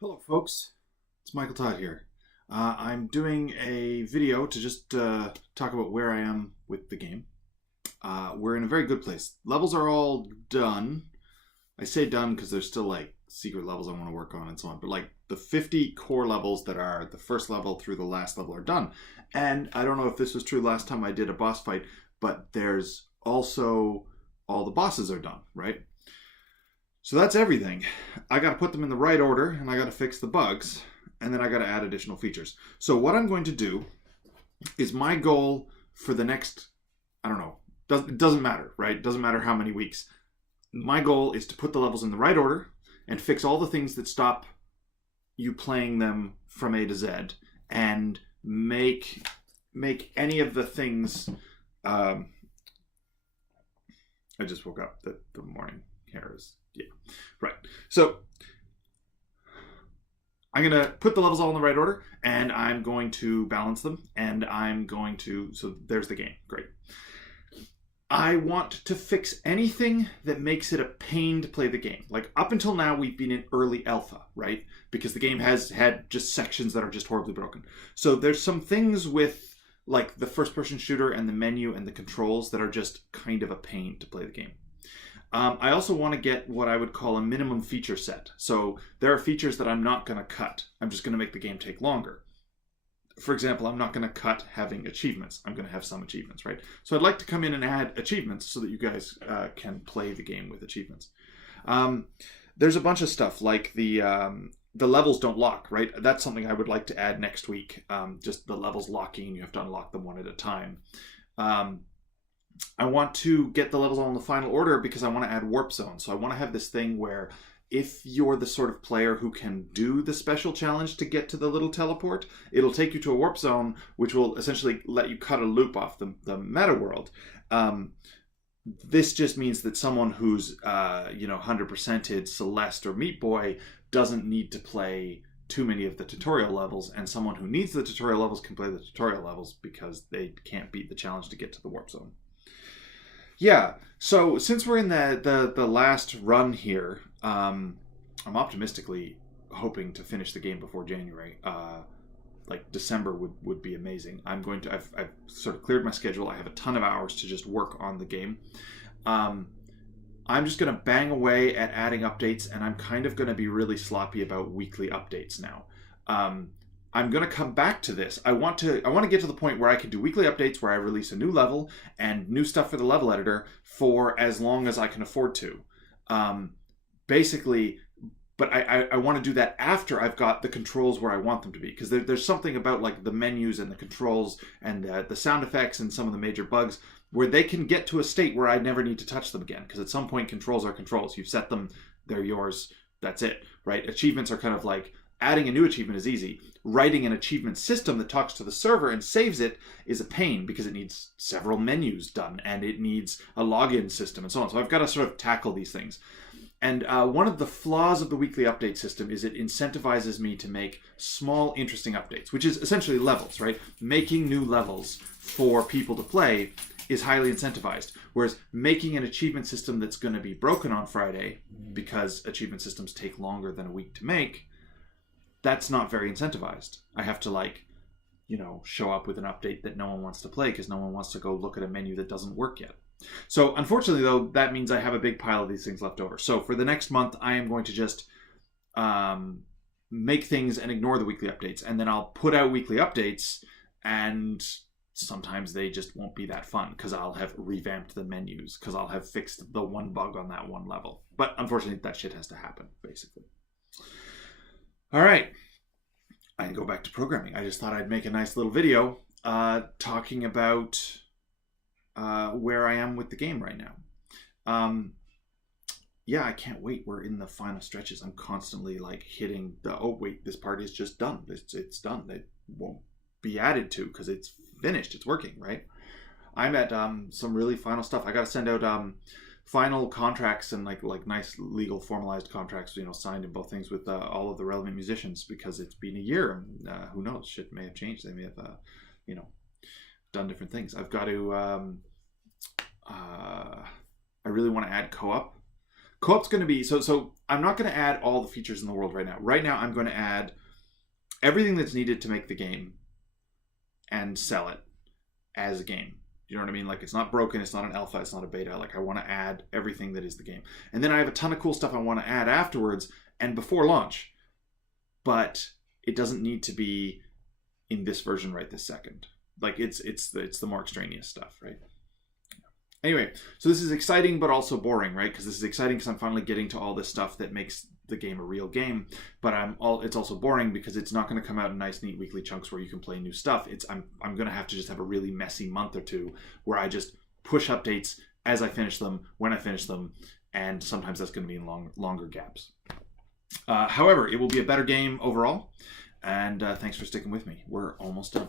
Hello folks, it's Michael Todd here. I'm doing a video to just talk about where I am with the game. We're in a very good place. Levels are all done. I say done because there's still like secret levels I want to work on and so on, but like the 50 core levels that are the first level through the last level are done. And I don't know if this was true last time I did a boss fight, but there's also all the bosses are done, right? So that's everything. I got to put them in the right order and I got to fix the bugs and then I got to add additional features. So what I'm going to do is my goal for the next, I don't know, it doesn't matter, right? It doesn't matter how many weeks. My goal is to put the levels in the right order and fix all the things that stop you playing them from A to Z and make any of the things. I just woke up. The morning hair is. Yeah, right. So I'm going to put the levels all in the right order and I'm going to balance them and so there's the game. Great. I want to fix anything that makes it a pain to play the game. Like up until now, we've been in early alpha, right? Because the game has had just sections that are just horribly broken. So there's some things with like the first person shooter and the menu and the controls that are just kind of a pain to play the game. I also want to get what I would call a minimum feature set. So there are features that I'm not going to cut. I'm just going to make the game take longer. For example, I'm not going to cut having achievements. I'm going to have some achievements, right? So I'd like to come in and add achievements so that you guys can play the game with achievements. There's a bunch of stuff like the levels don't lock, right? That's something I would like to add next week. Just the levels locking, you have to unlock them one at a time. I want to get the levels all in the final order because I want to add warp zone. So I want to have this thing where if you're the sort of player who can do the special challenge to get to the little teleport, it'll take you to a warp zone, which will essentially let you cut a loop off the meta world. This just means that someone who's 100%ed Celeste or Meat Boy doesn't need to play too many of the tutorial levels, and someone who needs the tutorial levels can play the tutorial levels because they can't beat the challenge to get to the warp zone. Yeah, so since we're in the last run here, I'm optimistically hoping to finish the game before January. Like December would be amazing. I've sort of cleared my schedule. I have a ton of hours to just work on the game. I'm just going to bang away at adding updates, and I'm kind of going to be really sloppy about weekly updates now. I'm going to come back to this. I want to get to the point where I can do weekly updates where I release a new level and new stuff for the level editor for as long as I can afford to. Basically, but I want to do that after I've got the controls where I want them to be. Because there's something about like the menus and the controls and the sound effects and some of the major bugs where they can get to a state where I never need to touch them again. Because at some point, controls are controls. You've set them, they're yours, that's it, right? Achievements are kind of like, adding a new achievement is easy. Writing an achievement system that talks to the server and saves it is a pain because it needs several menus done and it needs a login system and so on. So I've got to sort of tackle these things. And one of the flaws of the weekly update system is it incentivizes me to make small, interesting updates, which is essentially levels, right? Making new levels for people to play is highly incentivized. Whereas making an achievement system that's going to be broken on Friday, because achievement systems take longer than a week to make, that's not very incentivized. I have to show up with an update that no one wants to play because no one wants to go look at a menu that doesn't work yet. So unfortunately, though, that means I have a big pile of these things left over. So for the next month, I am going to just make things and ignore the weekly updates. And then I'll put out weekly updates, and sometimes they just won't be that fun because I'll have revamped the menus, because I'll have fixed the one bug on that one level. But unfortunately, that shit has to happen, basically. All right, I can go back to programming. I just thought I'd make a nice little video talking about where I am with the game right now. Yeah, I can't wait. We're in the final stretches. I'm constantly like hitting oh wait, this part is just done. It's done. It won't be added to because it's finished. It's working, right? I'm at some really final stuff. I got to send out final contracts and like nice legal formalized contracts, signed in both things with all of the relevant musicians because it's been a year and who knows, shit may have changed. They may have done different things. I've got to I really want to add co-op Co-op's going to be so I'm not going to add all the features in the world right now. Right now I'm going to add everything that's needed to make the game and sell it as a game. You know what I mean? Like, it's not broken, it's not an alpha, it's not a beta. Like, I want to add everything that is the game. And then I have a ton of cool stuff I want to add afterwards and before launch. But it doesn't need to be in this version right this second. Like, it's the more extraneous stuff, right? Anyway, so this is exciting but also boring, right? Because this is exciting because I'm finally getting to all this stuff that makes the game a real game, but it's also boring because it's not going to come out in nice, neat weekly chunks where you can play new stuff. I'm going to have to just have a really messy month or two where I just push updates as I finish them, when I finish them, and sometimes that's going to be in longer gaps. However, it will be a better game overall, and thanks for sticking with me. We're almost done.